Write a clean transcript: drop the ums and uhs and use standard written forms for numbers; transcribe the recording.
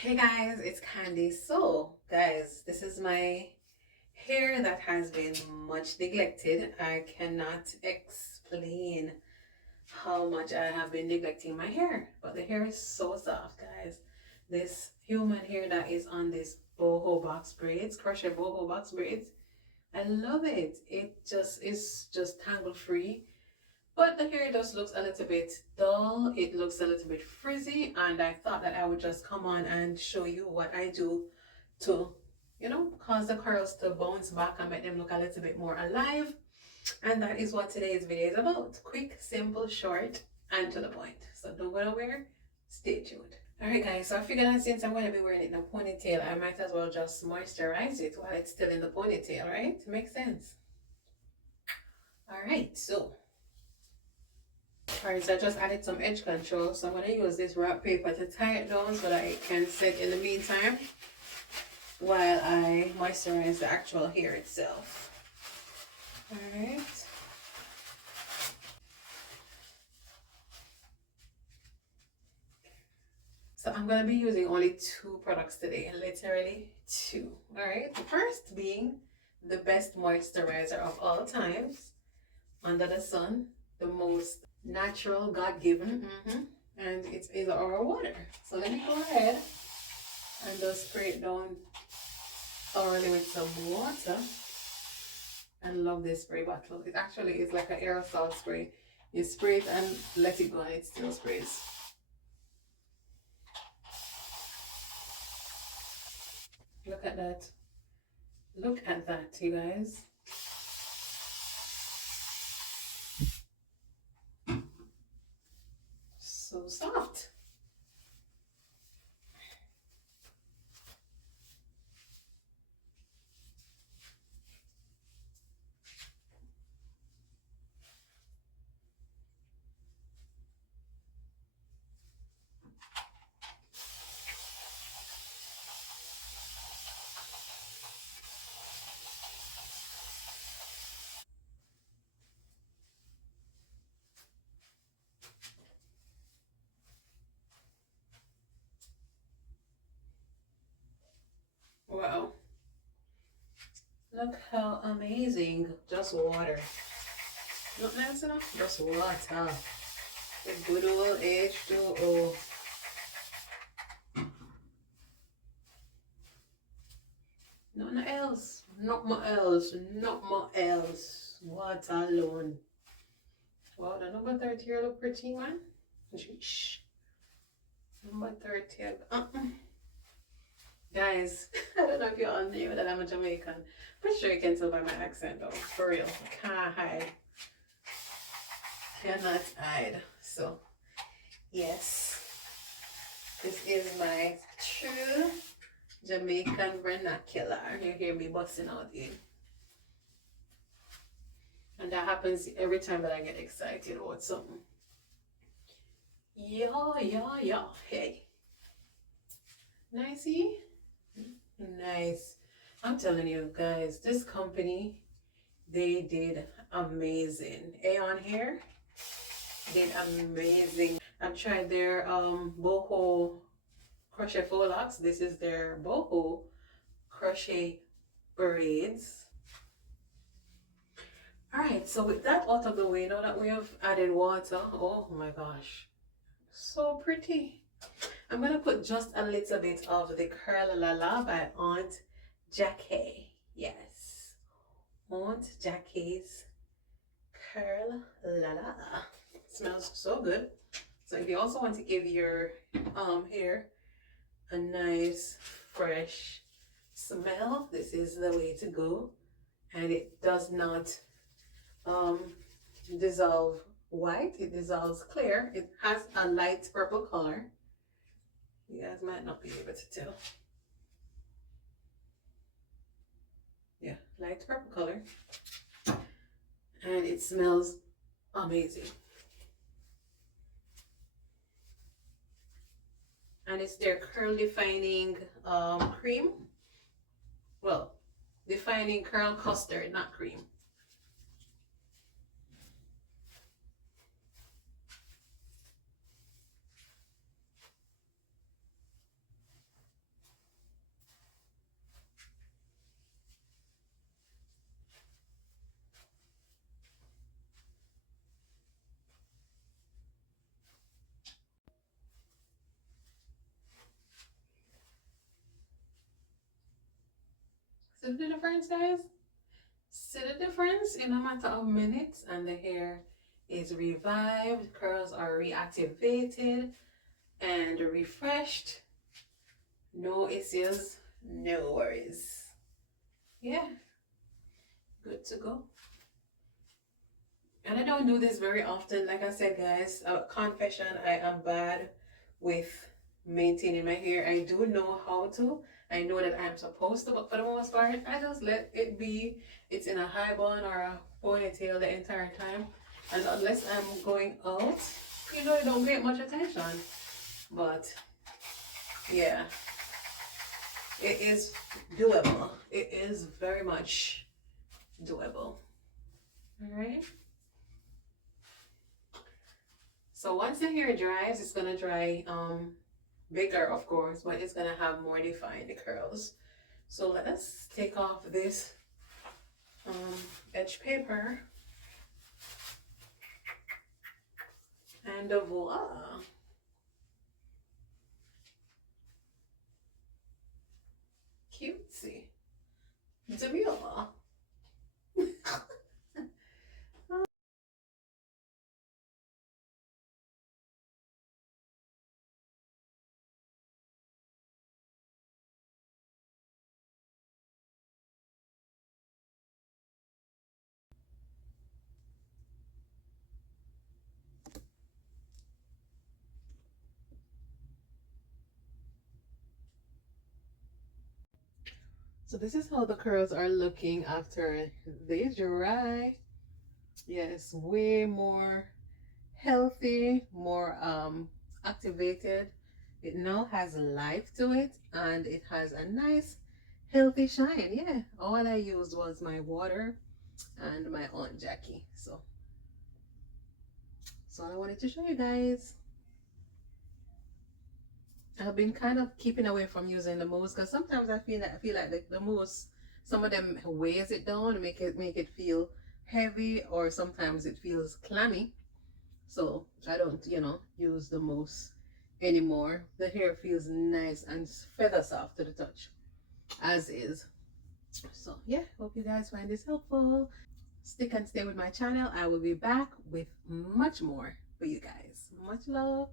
Hey guys, it's Candy. So, guys, this is my hair that has been much neglected. I cannot explain how much I have been neglecting my hair, but the hair is so soft, guys. This human hair that is on this boho box braids, crochet boho box braids, I love it. It just is just tangle free. But the hair just looks a little bit dull. It looks a little bit frizzy. And I thought that I would just come on and show you what I do to, cause the curls to bounce back and make them look a little bit more alive. And that is what today's video is about. Quick, simple, short, and to the point. So don't go nowhere. Stay tuned. Alright guys, so I figured that since I'm going to be wearing it in a ponytail, I might as well just moisturize it while it's still in the ponytail, right? Makes sense. Alright, so alright, so I just added some edge control. So I'm going to use this wrap paper to tie it down so that it can set in the meantime while I moisturize the actual hair itself. Alright. So I'm going to be using only two products today, literally two. Alright, the first being the best moisturizer of all times under the sun, the most natural, God-given, and it is our water. So let me go ahead and just spray it down thoroughly with some water. I love this spray bottle. It actually is like an aerosol spray. You spray it and let it go and it still sprays. Look at that. Look at that, you guys. So soft. Wow. Look how amazing. Just water. Not nice enough? Just water. The good old H2O. Nothing else. Not more else. Not more else. Water alone. Wow, the number 30 here look pretty, man. Shh. Number 30. Guys, I don't know if you all knew that I'm a Jamaican. Pretty sure you can tell by my accent though. For real. Can't hide. Cannot hide. So, yes. This is my true Jamaican vernacular. You hear me busting out in. And that happens every time that I get excited about something. Yeah. Hey. Nicey? Nice. I'm telling you guys, this company, they did amazing. Aeon Hair did amazing. I've tried their boho crochet faux locks. This is their boho crochet braids. Alright, so with that out of the way, now that we have added water, oh my gosh, so pretty. I'm going to put just a little bit of the Curl La La by Aunt Jackie. Yes, Aunt Jackie's Curl La La. Smells so good. So if you also want to give your hair a nice fresh smell, this is the way to go. And it does not dissolve white, it dissolves clear. It has a light purple color. You guys might not be able to tell. Yeah, light purple color. And it smells amazing. And it's their curl defining cream. Well, defining curl custard, not cream. See the difference, guys? See the difference in a matter of minutes, and the hair is revived, curls are reactivated and refreshed. No issues, no worries. Yeah, good to go. And I don't do this very often. Like I said, guys, confession, I am bad with maintaining my hair. I do know how to. I know that I'm supposed to, but for the most part, I just let it be. It's in a high bun or a ponytail the entire time. And unless I'm going out, I don't pay much attention. But yeah, it is doable. It is very much doable. All right. So once the hair dries, it's gonna dry bigger, of course, but it's gonna have more defined curls. So let us take off this edge paper, and voila. Cutesy. Demure. So this is how the curls are looking after they dry. Yes, way more healthy, more activated. It now has life to it, and it has a nice healthy shine. Yeah, all I used was my water and my Aunt Jackie. So I wanted to show you guys. I've been kind of keeping away from using the mousse because sometimes I feel like the mousse, some of them weighs it down and make it feel heavy, or sometimes it feels clammy. So I don't, use the mousse anymore. The hair feels nice and feather soft to the touch, as is. So yeah, hope you guys find this helpful. Stick and stay with my channel. I will be back with much more for you guys. Much love.